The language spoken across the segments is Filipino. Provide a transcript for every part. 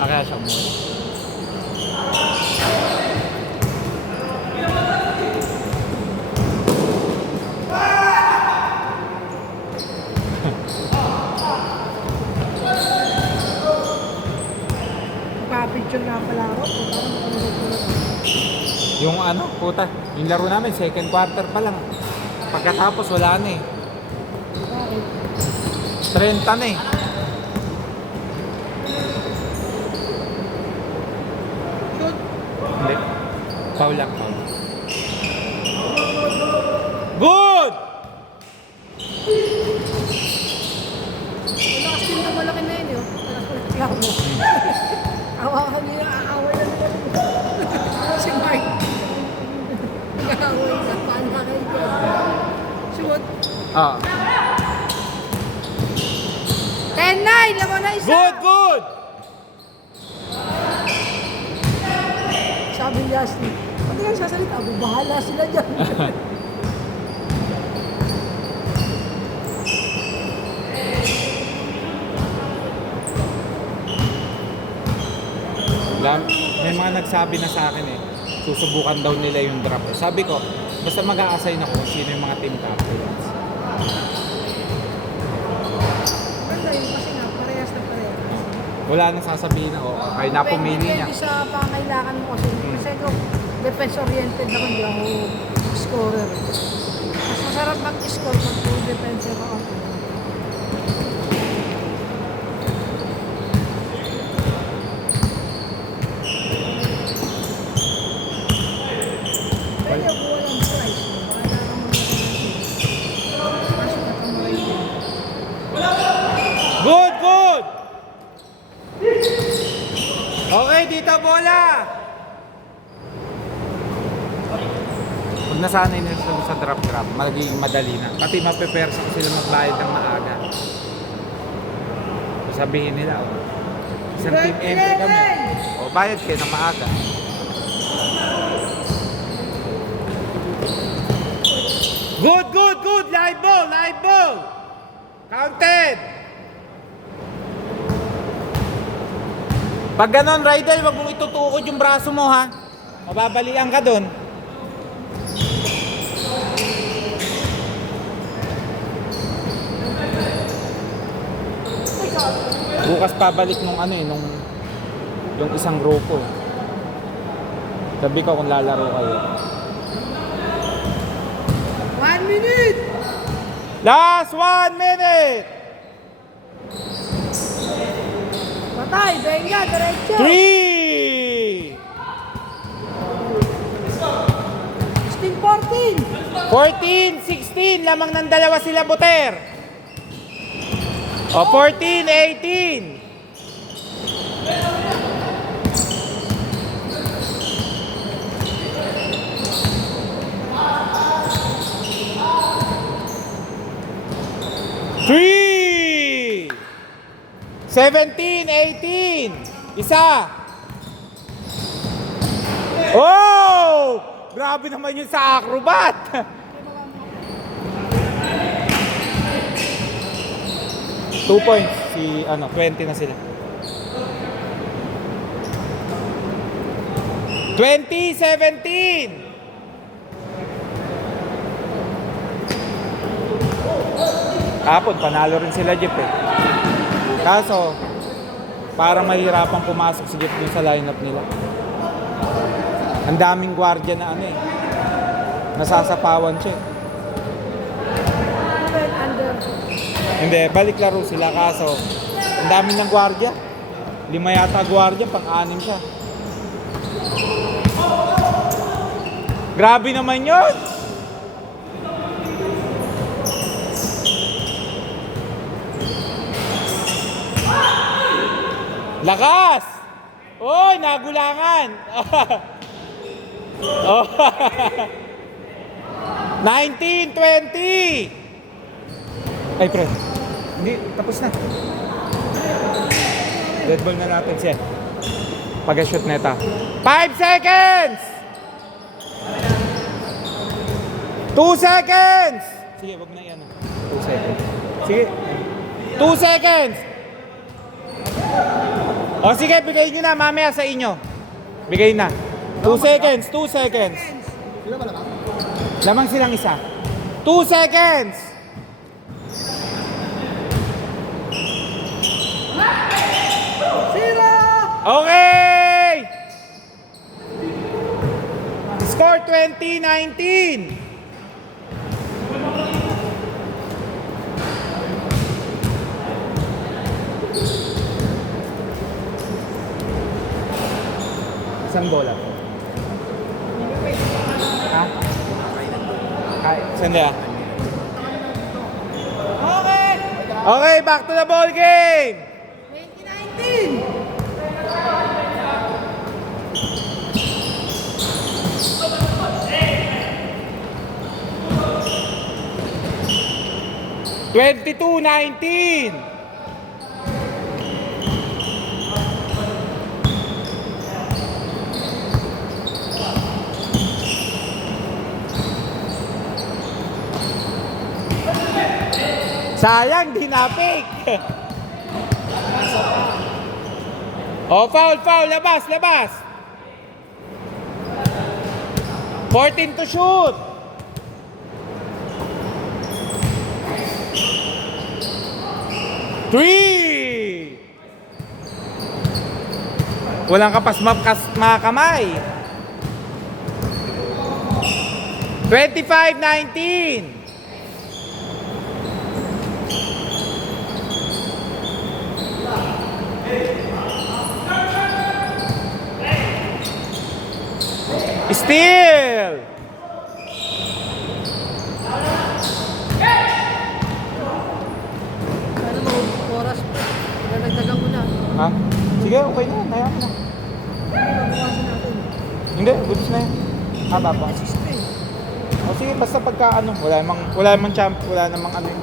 Kaya siya muna. Picture na pala ako. Yung ano, puta, yung laro namin, second quarter pa lang. Pagkatapos, wala na eh. 30 na eh. Shoot. Hindi. Foul lang, foul. Good! Wala kasi na malaki na yun yun. Wala mo. Awakan niya, aaway na nila. Si Mark. Nag-aaway na, paano ka kayo dyan? Shoot. Ah. 10-9, laman na isa. Good, good! Sabi ni Justin, pati nga sasalita, bahala sila dyan. May mga nagsabi na sa akin eh, susubukan daw nila yung draft eh. Sabi ko, basta mag-a-assign ako kung sino yung mga team captains. Maganda yun kasi nga, parehas na parehas. Wala nang sasabihin na, ay napumili niya. Depende sa pangailangan mo kasi. Kasi kung defense-oriented naman, di ako scorer. Mas masarap mag-score pag puro defense ako. Pwede ako walang price. Bahala ka muna natin. Pasok na kang mga yun. Good, good! Okay, dito bola! Pag nasanay na sila sa drop-drop, magiging madali na. Pati mape-persa ko sila magbayad ng maaga. Sabihin nila, isang team entry kami. Bayad kayo ng maaga. Good, good, good! Live ball, live ball! Counted! Pag ganon, Rydel, wag mong itutukod yung braso mo, ha? Mababalian ka dun. Bukas pabalik nung ano eh, yung isang grupo eh. Sabi ko kung lalaro kayo. 1 minute! Last 1 minute! Patay, benga, diretso! 3! 16-14! 14, 16, lamang ng dalawa sila Buter. O, 14, 18. Three! 17, 18. Isa. Oh! Grabe naman yun sa acrobat. 2 points. Si, 20 na sila. 20-17. Kapon, panalo rin sila Jeep eh. Kaso, parang mahirapang pumasok si Jeep dun sa lineup nila. Ang daming gwardiya na nasasapawan siya eh. Hindi, balik laro sila kaso ang dami ng gwardiya. 5 yata gwardiya, pang-6 siya. Grabe naman yun! Lakas! Oy, nagulangan! Oh. 19-20! Ay, pre. Hindi, tapos na. Dead ball na natin siya. Pag-shoot neta. 5 seconds! 2 seconds! Sige, wag na yan. 2 seconds. Sige. 2 seconds! O sige, bigay nyo na mamaya sa inyo. Bigay na. 2 seconds, 2 seconds. Sila ba naman? Lamang silang isa. 2 seconds! Zero! Okay! Score 2019. Isang bola. Ha? Ay, sandali ah. Okay! Okay, back to the ball game! 2019! Twenty-two, 19. Sayang, di napik. Oh, foul, foul, labas, labas. 14 to shoot. Three. Walang mga kamay. 25-19. Steal. Ano mo, oras pa. Nagdagan mo na. Ha? Sige, okay na. Hayaan mo na. Babawasan natin. Hindi, goods na yan. Haba pa. 16. O sige, basta pagka ano, wala namang champ, wala namang ano yun.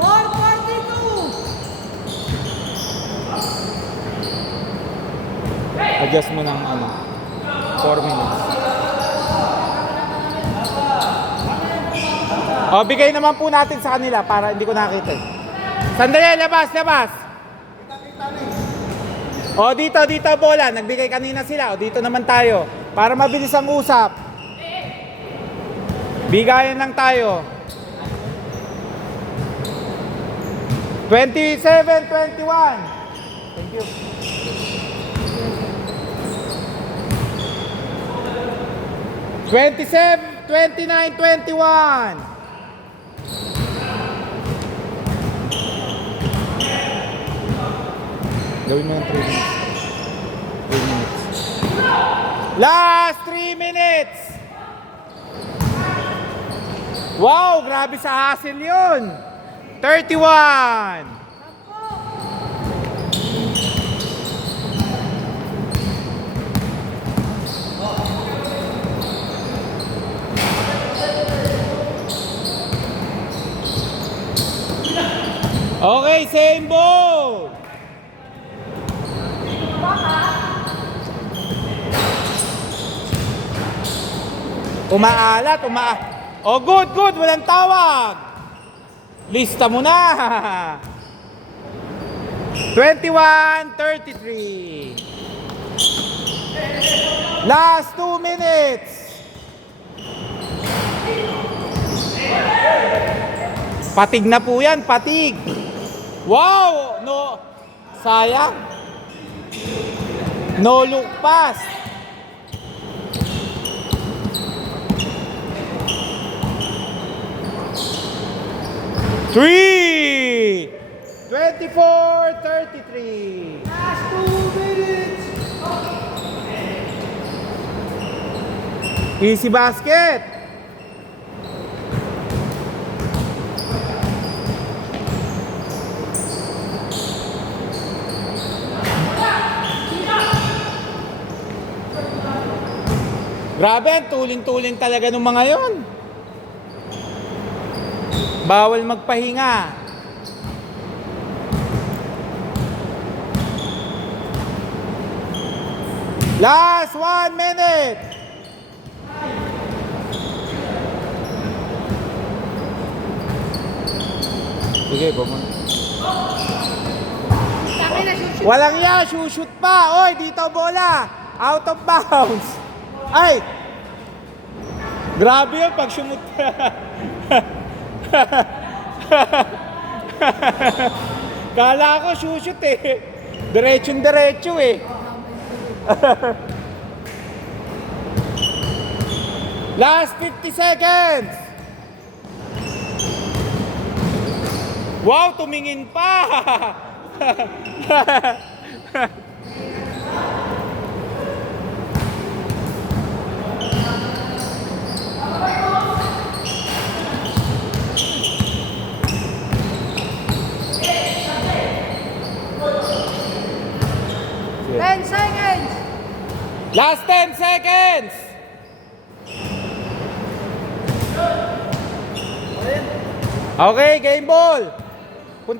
442! Adjust mo ng ano, 4 minutes. O, bigay naman po natin sa kanila para hindi ko nakita. Sandali, labas, labas. O, dito, bola. Nagbigay kanina sila. O, dito naman tayo. Para mabilis ang usap. Bigayan lang tayo. 27-21. Thank you. 29-21. Gawin mo ng 3 minutes. 3 minutes. Last 3 minutes! Wow! Grabe sa hassle yun! 31! Okay, same ball! Umaalat, Oh, good, good. Walang tawag. Lista mo na. 21-33. Last 2 minutes. Patig na po yan, patig. Wow! No. Sayang. No look pass. Three! 24-33. Last 2 minutes! Easy basket. Grabe, tuling-tuling talaga ng mga yon. Bawal magpahinga. Last 1 minute. Sige, bumon. Sakit na-shoot. Walang yan, shoot pa. Oy, dito bola. Out of bounds. Ay! Grabe yun pag sumut. Kala ko shoot eh. Diretso eh. Last 50 seconds. Wow, tumingin pa. Ten seconds. Last 10 seconds. Okay, game ball.